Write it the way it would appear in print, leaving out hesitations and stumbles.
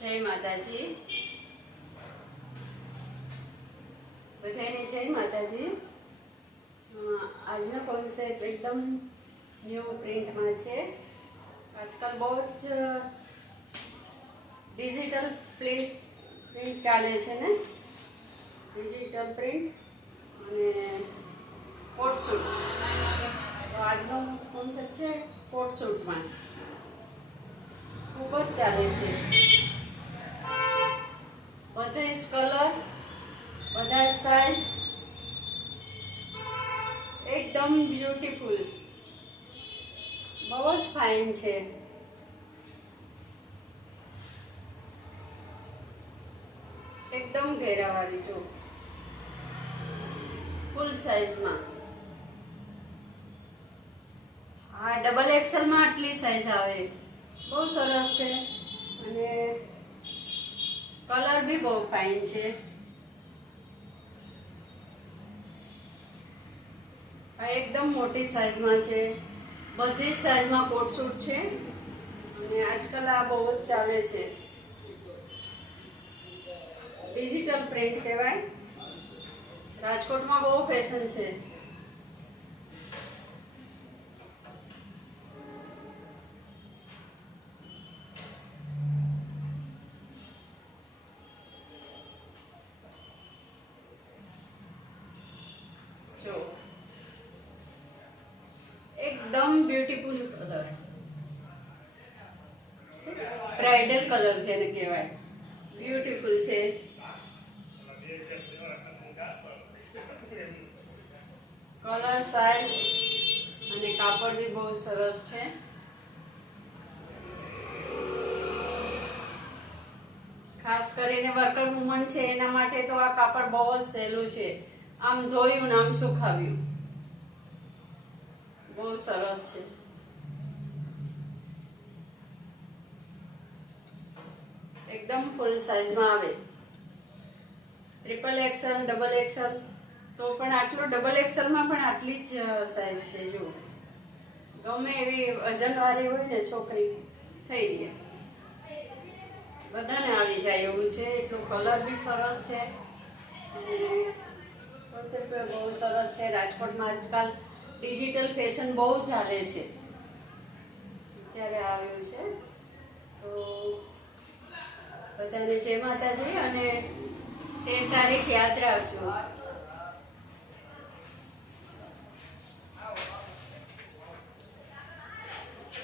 જય માતાજી બધાને જય માતાજી। આજનો કોન્સેપ્ટ એકદમ ન્યૂ પ્રિન્ટમાં છે। આજકાલ બહુ જ ડિજિટલ પ્રિન્ટ ચાલે છે ને, ડિજિટલ પ્રિન્ટ અને કોટ સૂટ। તો આજનો કોન્સેપ્ટ છે કોટ સૂટમાં, ખૂબ જ ચાલે છે। બધા જ કલર, બધા જ સાઇઝ, એકદમ બ્યુટીફુલ, બહુ જ ફાઇન છે। એકદમ ઘેરાવાળી જો ફૂલ સાઇઝમાં। હા, ડબલ એક્સેલમાં આટલી સાઇઝ આવે, બહુ સરસ છે અને કલર બી બહુ ફાઇન છે। આ એકદમ મોટી સાઇઝમાં છે, બધી સાઇઝમાં કોટ સૂટ છે અને આજકાલ આ બહુ જ ચાલે છે। ડિજિટલ પ્રિન્ટ કહેવાય, રાજકોટમાં બહુ ફેશન છે। જો એકદમ બ્યુટીફુલ કલર, બ્રાઇડલ કલર જેને કહેવાય, બ્યુટીફુલ છે। કલર, સાઇઝ અને કાપડ બી બહુ સરસ છે। ખાસ કરીને વર્કર વુમન છે એના માટે તો આ કાપડ બહુ જ સહેલું છે। આમ ધોયું ને આમ સુખાવ્યું, બહુ સરસ છે। એકદમ ફૂલ સાઇઝમાં આવે, ટ્રિપલ એક્સેલ, ડબલ એક્સેલ, તો પણ આટલું ડબલ એક્સેલમાં પણ આટલી જ સાઇઝ છે। જો ગમે એવી વજનવાળી હોય ને છોકરી, થઈ રહી, બધાને આવી જાય એવું છે। એટલું કલર બી સરસ છે અને કોન્સેપ્ટ બહુ સરસ છે। રાજકોટમાં આજકાલ ડિજિટલ ફેશન બહુ ચાલે છે, અત્યારે આવ્યું છે। તો બધાને જય માતાજી અને 13 તારીખ યાદ રાખજો।